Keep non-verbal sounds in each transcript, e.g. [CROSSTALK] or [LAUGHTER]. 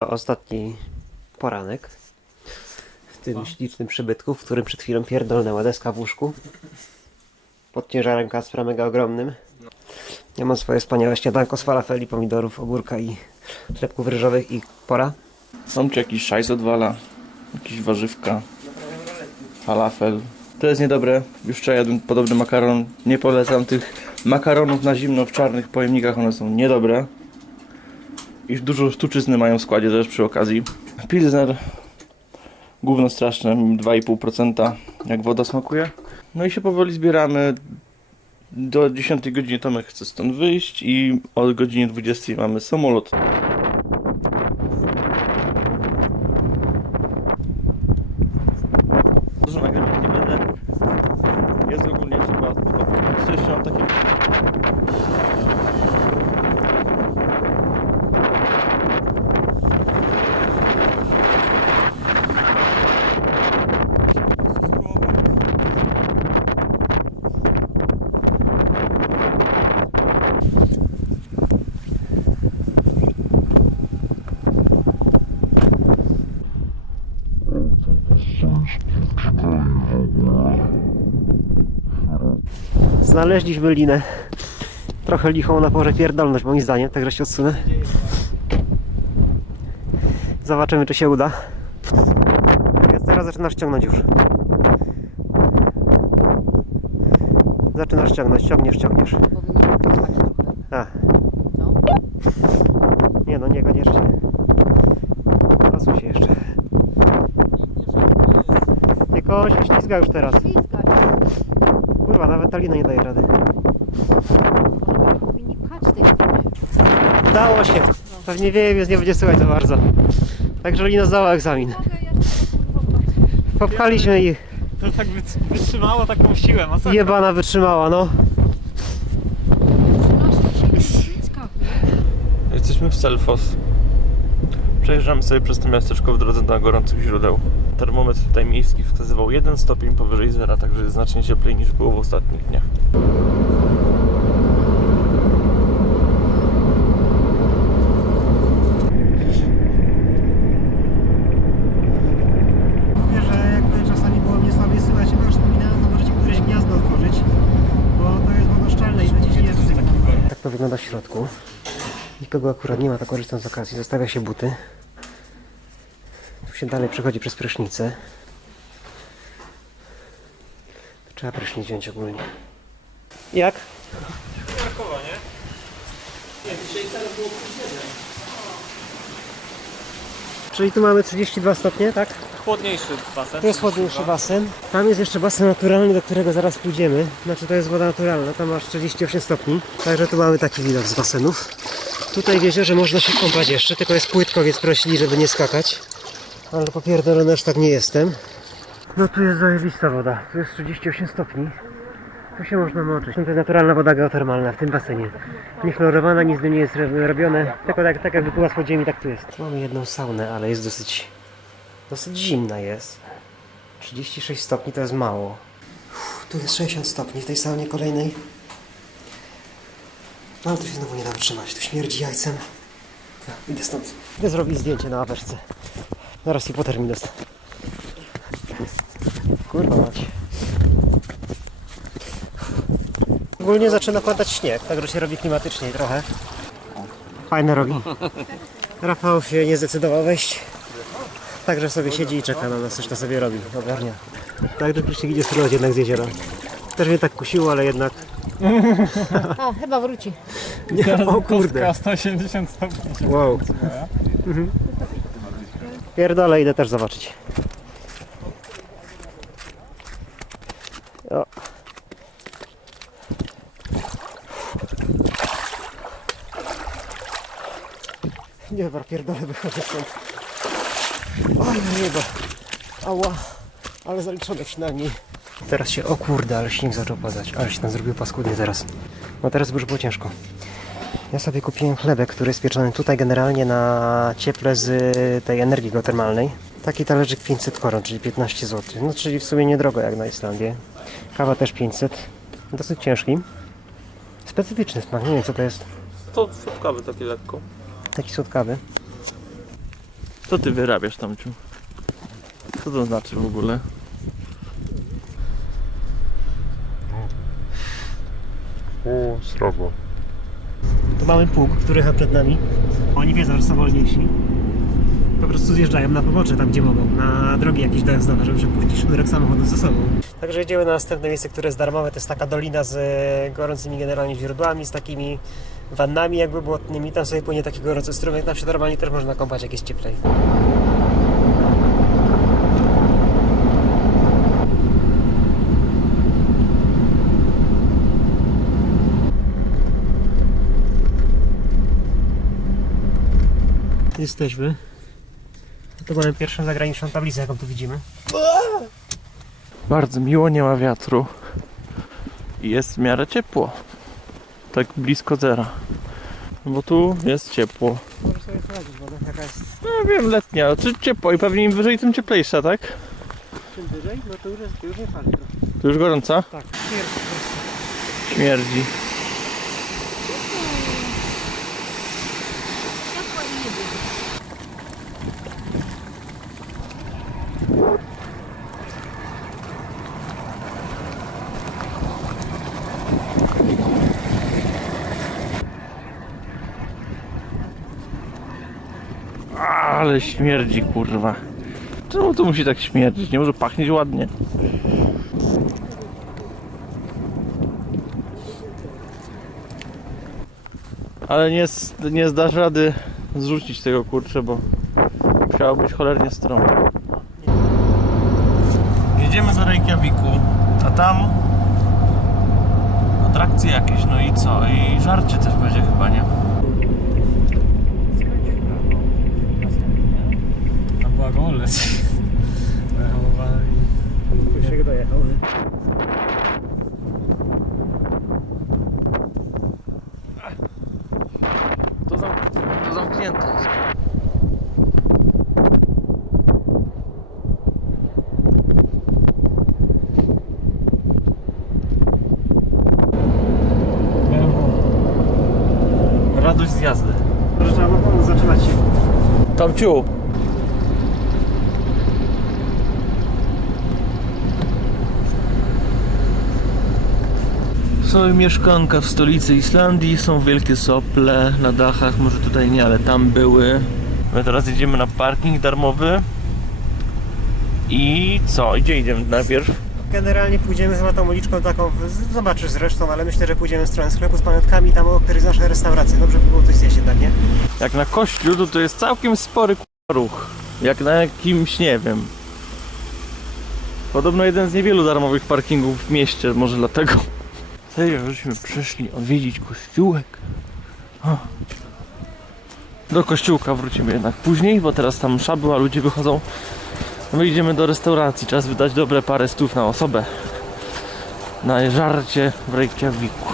Ostatni poranek w tym ślicznym przybytku, w którym przed chwilą pierdolnęła deska w łóżku. Pod ciężarem Kacpra mega ogromnym. Ja mam swoje wspaniałe śniadanko z falafeli, pomidorów, ogórka i chlebków ryżowych i pora. Są tu jakiś szajs odwala, jakieś warzywka, falafel. To jest niedobre. Już wczoraj jadłem podobny makaron. Nie polecam tych makaronów na zimno w czarnych pojemnikach, one są niedobre. I dużo sztuczyzny mają w składzie też przy okazji. Pilsner, gówno straszne, 2,5% jak woda smakuje. No i się powoli zbieramy. Do 10 godziny Tomek chce stąd wyjść i od godziny 20 mamy samolot. Dużo nagrywać nie będę. Jest ogólnie trzeba. Jeszcze mam takie. Znaleźliśmy linę. Trochę lichą na porze pierdolność moim zdaniem, także się odsunę. Zobaczymy czy się uda. Więc teraz zaczynasz ciągnąć już. Zaczynasz ciągnąć, ciągniesz, ciągniesz. A, nie no, niekoniecznie. Pasuj się jeszcze. Tylko się ślizga już teraz. Ślizga. Kurwa, nawet ta lina nie daje rady. Może powinni pchać tej strony. Udało się. Pewnie wiem, więc nie będzie słychać za bardzo. Także Lina zdała egzamin. Mogę jeszcze kurwa Popchaliśmy ich. To tak wyt- wytrzymało taką siłę, masakra. Jebana wytrzymała, no. Się. Jesteśmy w Selfos. Przejeżdżamy sobie przez to miasteczko w drodze do gorących źródeł. Termometr tutaj miejski wskazywał 1 stopień powyżej zera, także jest znacznie cieplej niż było w ostatnich dniach. Mówię, że jakby czasami było mnie słabiej słychać, chyba już wspominałem, to możecie któreś gniazdo otworzyć, bo to jest wodoszczelne i będzie nie Tak to wygląda w środku. Nikogo akurat nie ma, to korzystam z okazji. Zostawia się buty. Się dalej przechodzi przez prysznicę. To trzeba prysznic wziąć ogólnie. Jak? Krakowa, nie? Czyli tu mamy 32 stopnie, tak? Chłodniejszy basen. To jest chłodniejszy basen. Tam jest jeszcze basen naturalny, do którego zaraz pójdziemy. Znaczy to jest woda naturalna, tam masz 48 stopni. Także tu mamy taki widok z basenów. Tutaj w jeziorze można się kąpać jeszcze, tylko jest płytko, więc prosili, żeby nie skakać. Ale popierdolony aż tak nie jestem. No tu jest zajebista woda. Tu jest 38 stopni. Tu się można moczyć. To jest naturalna woda geotermalna w tym basenie. Niechlorowana, nic z nie jest robione. Tylko tak, tak jak wypływa z podziemi, tak tu jest. Mamy jedną saunę, ale jest dosyć Dosyć zimna jest. 36 stopni to jest mało. Uff, tu jest 60 stopni w tej saunie kolejnej. No ale tu się znowu nie da wytrzymać. Tu śmierdzi jajcem. Ja, idę stąd. Idę zrobić zdjęcie na aweczce. Zaraz hipoterminus. Kurwa mać. Ogólnie zaczyna padać śnieg, także się robi klimatycznie trochę. Fajne robi. Rafał się nie zdecydował wejść. Także sobie siedzi i czeka na nas, coś to sobie robi, ogarnia. Także Krzysiek idzie spróbować jednak z jeziora. Też mnie tak kusiło, ale jednak... [LAUGHS] A, chyba wróci. Nie, o kurde. Kostka 180 stopni. Wow. Mhm. Pierdolę, idę też zobaczyć. O. Nie, dobra, pierdolę, wychodzę stąd. Oj, niebo. Ała. Ale zaliczone przynajmniej. Teraz się, o kurde, ale śnieg zaczął padać. Ale się tam zrobił paskudnie teraz. No teraz już było ciężko. Ja sobie kupiłem chlebek, który jest pieczony tutaj generalnie na cieple z tej energii geotermalnej. Taki talerzyk 500 koron, czyli 15 zł. No czyli w sumie niedrogo jak na Islandię. Kawa też 500. Dosyć ciężki. Specyficzny smak, nie wiem co to jest. To słodkawy taki lekko. Taki słodkawy. Co ty wyrabiasz tam, ciu? Co to znaczy w ogóle? O, srogo. Tu mamy pług, który jechał przed nami. Oni wiedzą, że są wolniejsi. Po prostu zjeżdżają na pobocze tam, gdzie mogą, na drogi jakieś dojazdowe, żeby przepuścić szereg samochodów ze sobą. Także jedziemy na następne miejsce, które jest darmowe. To jest taka dolina z e, gorącymi generalnie źródłami, z takimi wannami jakby błotnymi. Tam sobie płynie taki gorący strumyk. Tam się normalnie też można kąpać, jak jest cieplej. Jesteśmy. Tu mamy pierwszą zagraniczną tablicę, jaką tu widzimy. Bardzo miło, nie ma wiatru. I jest w miarę ciepło. Tak blisko zera. Bo tu jest ciepło. Możesz sobie sprawdzić wodę, jaka jest No wiem, letnia, czy ciepło i pewnie im wyżej, tym cieplejsza, tak? czym wyżej, no to już, jest, już nie fali. To już gorąca? Tak, prostu. Śmierdzi. Ale śmierdzi, kurwa. Czemu to musi tak śmierdzić? Nie może pachnieć ładnie. Ale nie, nie zdasz rady zrzucić tego kurczę, bo musiało być cholernie stromo. Jedziemy do Reykjaviku, a tam atrakcje jakieś, no i co? I żarcie też będzie chyba, nie? I... Już jak dojechał. To, zam to zamknięte jest. Radość z jazdy. Pomóc zatrzymać się. Tomciu! Są mieszkanka w stolicy Islandii, są wielkie sople na dachach, może tutaj nie, ale tam były. My teraz jedziemy na parking darmowy. I co? Gdzie idziemy najpierw? Generalnie pójdziemy chyba tą uliczką taką, zobaczysz zresztą, ale myślę, że pójdziemy w stronę sklepu z pamiątkami, tam o których znasz restauracje. Dobrze by było coś zjeść jednak, nie? Jak na kościół, to, to jest całkiem spory ruch. Jak na jakimś, nie wiem. Podobno jeden z niewielu darmowych parkingów w mieście, może dlatego. Serio, żeśmy przyszli odwiedzić kościółek. O. Do kościółka wrócimy jednak później, bo teraz tam msza była, ludzie wychodzą. My idziemy do restauracji, czas wydać dobre parę stów na osobę. Na żarcie w Reykjaviku.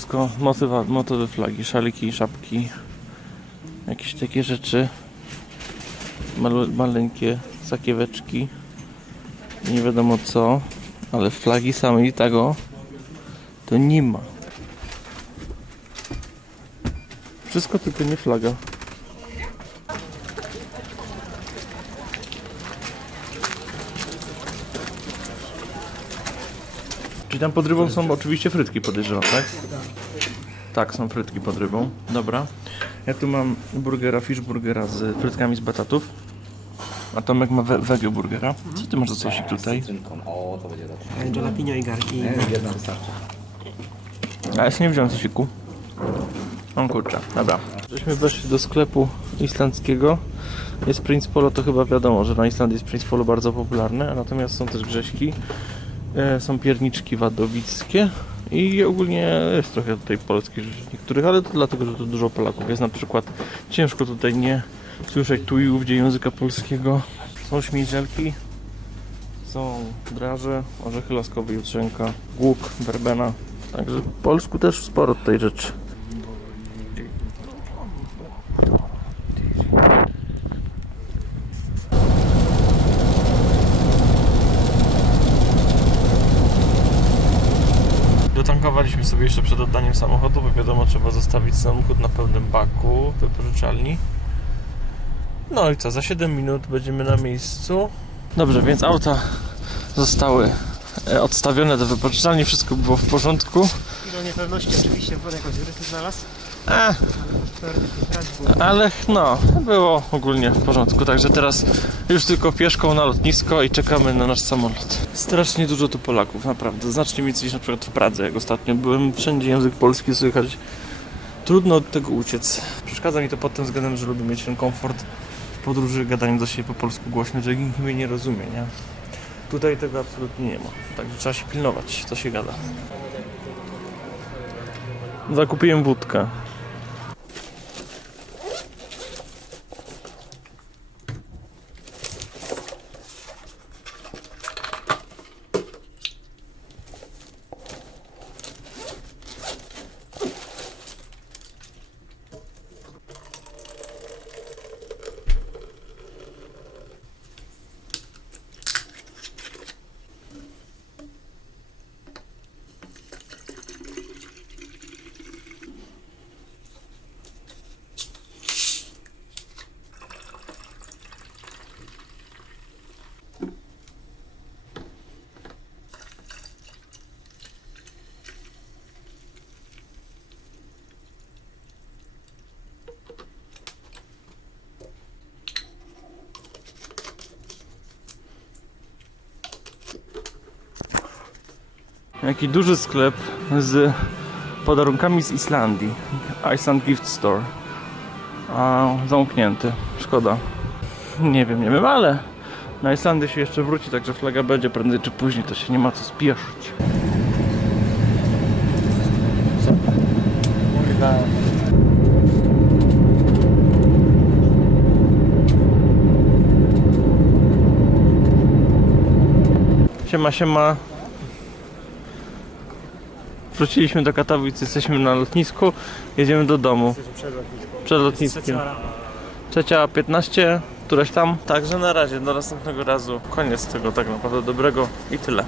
Wszystko motywa, motywy flagi, szaliki, szapki, jakieś takie rzeczy. Mal, maleńkie sakieweczki. Nie wiadomo co, ale flagi samej tego to nie ma. Wszystko tylko nie flaga. Czyli tam pod rybą są oczywiście frytki podejrzewam, tak? Tak, są frytki pod rybą. Dobra. Ja tu mam burgera, fish burgera z frytkami z batatów. A Tomek ma we wege burgera. Co ty masz za sosik tutaj? Jalapeno i garki. A ja jeszcze nie wziąłem sosiku. O kurczę, dobra. Żeśmy weszli do sklepu islandzkiego. Jest Prince Polo, to chyba wiadomo, że na Islandii jest Prince Polo bardzo popularne, a natomiast są też grześki. E, są pierniczki wadowickie i ogólnie jest trochę tutaj polskich rzeczy niektórych, ale to dlatego, że tu dużo Polaków jest. Na przykład ciężko tutaj nie słyszeć tu i ówdzie języka polskiego. Są śmiecielki, są draże, orzechy laskowe, jutrzenka, łuk, werbena. Także w Polsku też sporo tej rzeczy. Sobie jeszcze przed oddaniem samochodu, bo wiadomo, trzeba zostawić samochód na pełnym baku w wypożyczalni. No i co, za 7 minut będziemy na miejscu. Dobrze, więc auta zostały e, odstawione do wypożyczalni, wszystko było w porządku. Do niepewności oczywiście, bo jakąś znalazł. A, ale no, było ogólnie w porządku, także teraz już tylko pieszką na lotnisko i czekamy na nasz samolot. Strasznie dużo tu Polaków, naprawdę. Znacznie więcej niż na przykład w Pradze, jak ostatnio byłem. Wszędzie język polski słychać. Trudno od tego uciec. Przeszkadza mi to pod tym względem, że lubię mieć ten komfort w podróży, gadanie do siebie po polsku głośno, że nikt mnie nie rozumie, nie? Tutaj tego absolutnie nie ma, także trzeba się pilnować, co się gada. Zakupiłem wódkę. Jaki duży sklep z podarunkami z Islandii. Iceland Gift Store. A zamknięty. Szkoda. Nie wiem, nie wiem, ale na Islandię się jeszcze wróci, także flaga będzie prędzej czy później, to się nie ma co spieszyć. Siema, siema. Wróciliśmy do Katowic, jesteśmy na lotnisku, jedziemy do domu. Przed lotniskiem. Trzecia 15, któreś tam. Także na razie, do następnego razu. Koniec tego tak naprawdę dobrego i tyle.